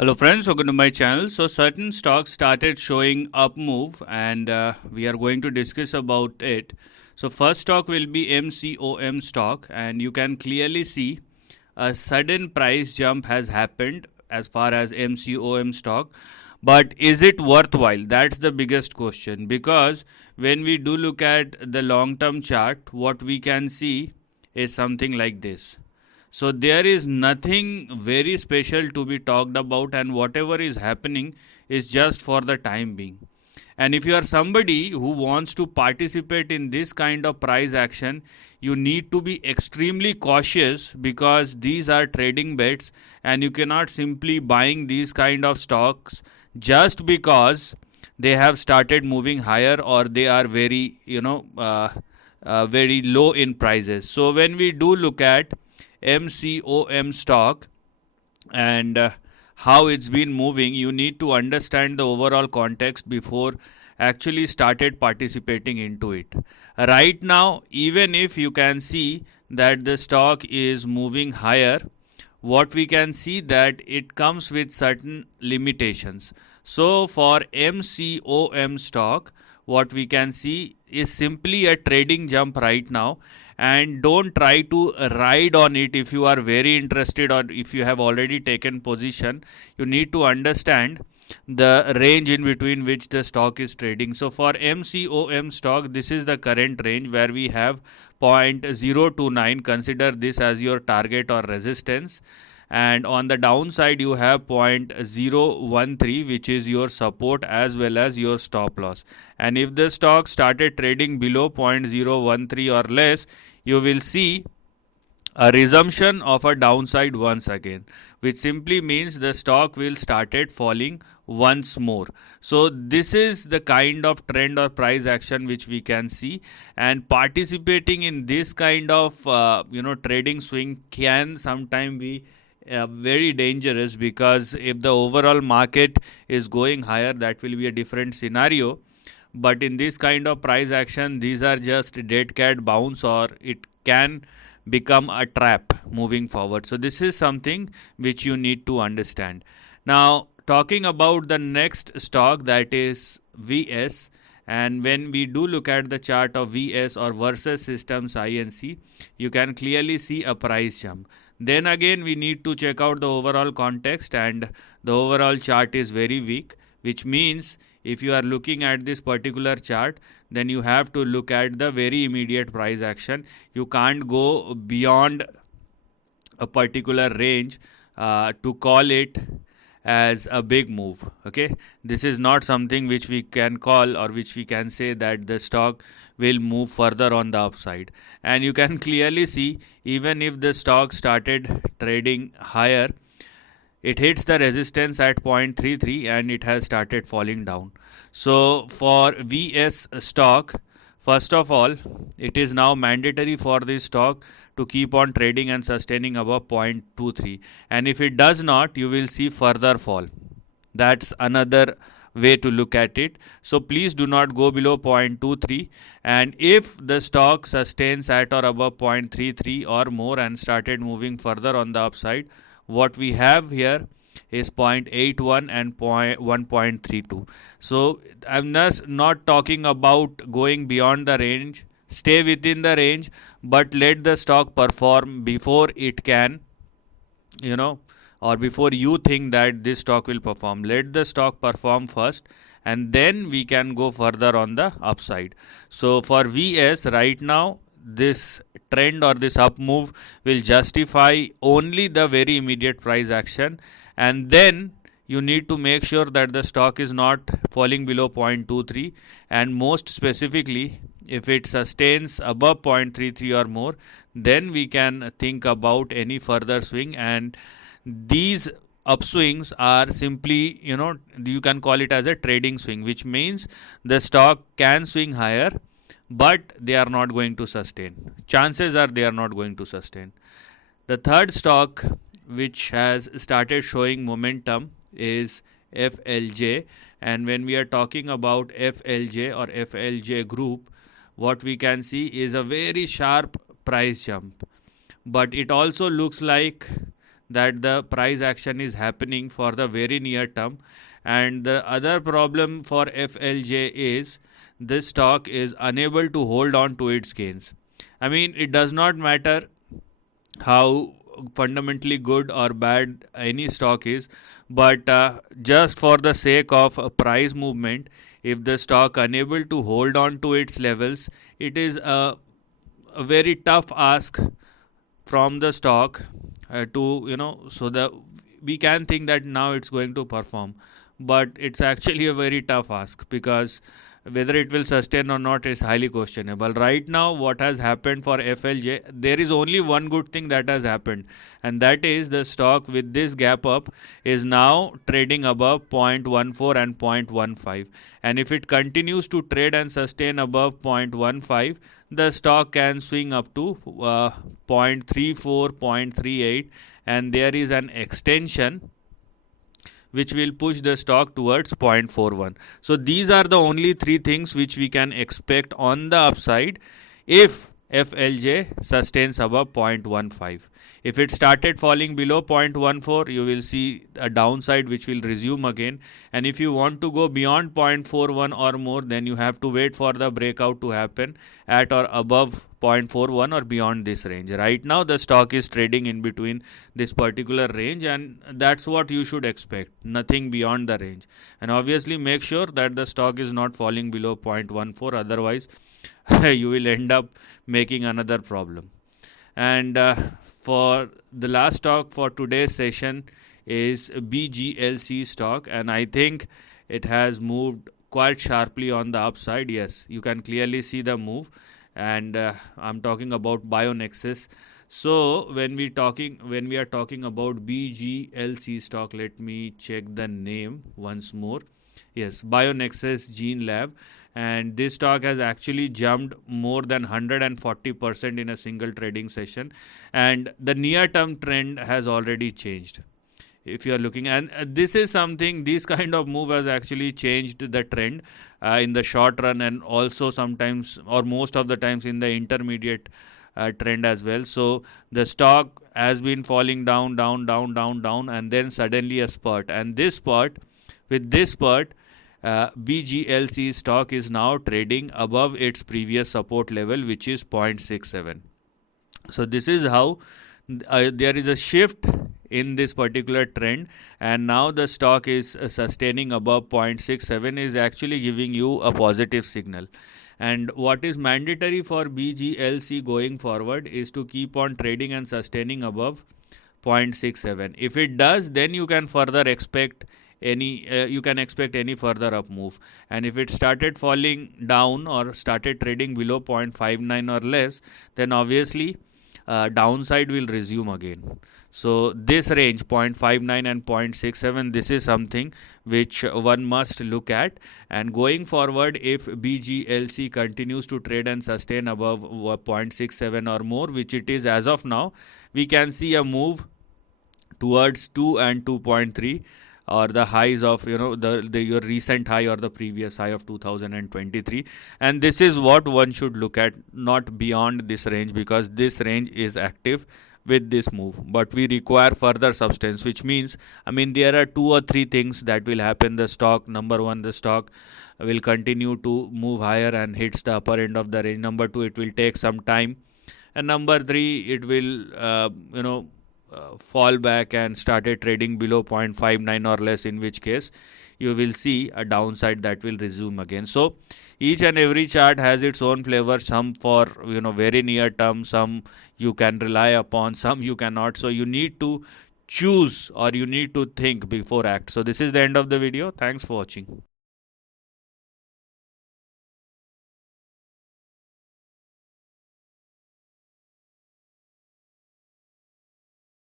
Hello friends, welcome to my channel. So certain stocks started showing up move and we are going to discuss about it. So first stock will be MCOM stock and you can clearly see a sudden price jump has happened as far as MCOM stock. But is it worthwhile? That's the biggest question, because when we do look at the long term chart, what we can see is something like this. So there is nothing very special to be talked about, and whatever is happening is just for the time being. And if you are somebody who wants to participate in this kind of price action, you need to be extremely cautious, because these are trading bets and you cannot simply buying these kind of stocks just because they have started moving higher or they are very very low in prices. So when we do look at MCOM stock and how it's been moving, you need to understand the overall context before actually started participating into it. Right now, even if you can see that the stock is moving higher, what we can see that it comes with certain limitations. So for MCOM stock, what we can see is simply a trading jump right now, and don't try to ride on it. If you are very interested or if you have already taken position, you need to understand the range in between which the stock is trading. So for MCOM stock, this is the current range where we have 0.029. Consider this as your target or resistance, and on the downside you have 0.013, which is your support as well as your stop loss. And if the stock started trading below 0.013 or less, you will see a resumption of a downside once again, which simply means the stock will started falling once more. So this is the kind of trend or price action which we can see, and participating in this kind of trading swing can sometime be very dangerous, because if the overall market is going higher, that will be a different scenario. But in this kind of price action, these are just dead cat bounce, or it can become a trap moving forward. So this is something which you need to understand. Now talking about the next stock, that is VS. And when we do look at the chart of VS or versus systems INC, you can clearly see a price jump. Then again we need to check out the overall context, and the overall chart is very weak, which means if you are looking at this particular chart, then you have to look at the very immediate price action. You can't go beyond a particular range to call it as a big move. Okay, this is not something which we can call or which we can say that the stock will move further on the upside. And you can clearly see, even if the stock started trading higher, it hits the resistance at 0.33 and it has started falling down. So for VS stock, first of all, it is now mandatory for this stock to keep on trading and sustaining above 0.23, and if it does not, you will see further fall. That's another way to look at it. So please do not go below 0.23, and if the stock sustains at or above 0.33 or more and started moving further on the upside, what we have here is 0.81 and 1.32. So I'm not talking about going beyond the range. Stay within the range, but let the stock perform before it can, or before you think that this stock will perform. Let the stock perform first, and then we can go further on the upside. So for VS right now, this trend or this up move will justify only the very immediate price action, and then you need to make sure that the stock is not falling below 0.23, and most specifically if it sustains above 0.33 or more, then we can think about any further swing. And these upswings are simply, you can call it as a trading swing, which means the stock can swing higher, but they are not going to sustain. Chances are they are not going to sustain. The third stock which has started showing momentum is FLJ, and when we are talking about FLJ or FLJ group, what we can see is a very sharp price jump, but it also looks like that the price action is happening for the very near term. And the other problem for FLJ is this stock is unable to hold on to its gains. I mean, it does not matter how fundamentally good or bad any stock is, but just for the sake of a price movement, if the stock unable to hold on to its levels, it is a very tough ask from the stock to, so the we can think that now it's going to perform, but it's actually a very tough ask, because whether it will sustain or not is highly questionable. Right now, what has happened for FLJ, there is only one good thing that has happened, and that is the stock with this gap up is now trading above 0.14 and 0.15. And if it continues to trade and sustain above 0.15, the stock can swing up to 0.34, 0.38, and there is an extension which will push the stock towards 0.41. So these are the only three things which we can expect on the upside if FLJ sustains above 0.15. If it started falling below 0.14, you will see a downside which will resume again. And if you want to go beyond 0.41 or more, then you have to wait for the breakout to happen at or above 0.41 or beyond this range. Right now, the stock is trading in between this particular range, and that's what you should expect, nothing beyond the range. And obviously, make sure that the stock is not falling below 0.14, otherwise you will end up making another problem. And for the last stock for today's session is Bglc stock, and I think it has moved quite sharply on the upside. Yes, you can clearly see the move, and I'm talking about Bionexus. So when we are talking about Bglc stock, let me check the name once more. Yes, Bionexus Gene Lab, and this stock has actually jumped more than 140% in a single trading session, and the near term trend has already changed. If you are looking, and this is something, this kind of move has actually changed the trend in the short run, and also sometimes or most of the times in the intermediate trend as well. So the stock has been falling down, and then suddenly a spurt, and this spurt, Bglc stock is now trading above its previous support level, which is 0.67. So this is how there is a shift in this particular trend, and now the stock is sustaining above 0.67 is actually giving you a positive signal. And what is mandatory for Bglc going forward is to keep on trading and sustaining above 0.67. If it does, then you can further expect any further up move. And if it started falling down or started trading below 0.59 or less, then obviously downside will resume again. So this range 0.59 and 0.67, this is something which one must look at. And going forward, if Bglc continues to trade and sustain above 0.67 or more, which it is as of now, we can see a move towards 2 and 2.3, or the highs of your recent high or the previous high of 2023. And this is what one should look at, not beyond this range, because this range is active with this move, but we require further substance, which means, there are 2 or 3 things that will happen. The stock, number 1, the stock will continue to move higher and hits the upper end of the range. Number 2, it will take some time, and number 3, it will fall back and started trading below 0.59 or less, in which case you will see a downside that will resume again. So each and every chart has its own flavor, some for very near term, some you can rely upon, some you cannot. So you need to choose, or you need to think before act. So this is the end of the video. Thanks for watching.